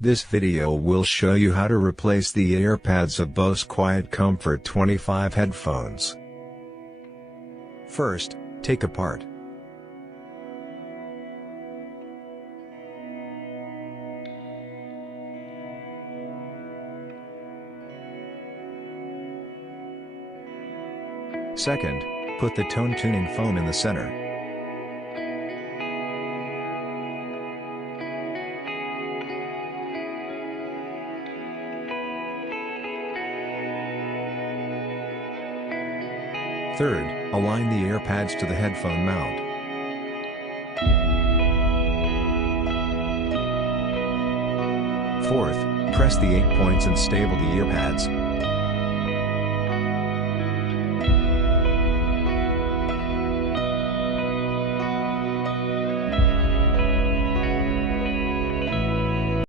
This video will show you how to replace the earpads of Bose QuietComfort 25 headphones. First, take apart. Second, put the tone tuning foam in the center. Third, align the earpads to the headphone mount. Fourth, press the 8 points and stable the earpads.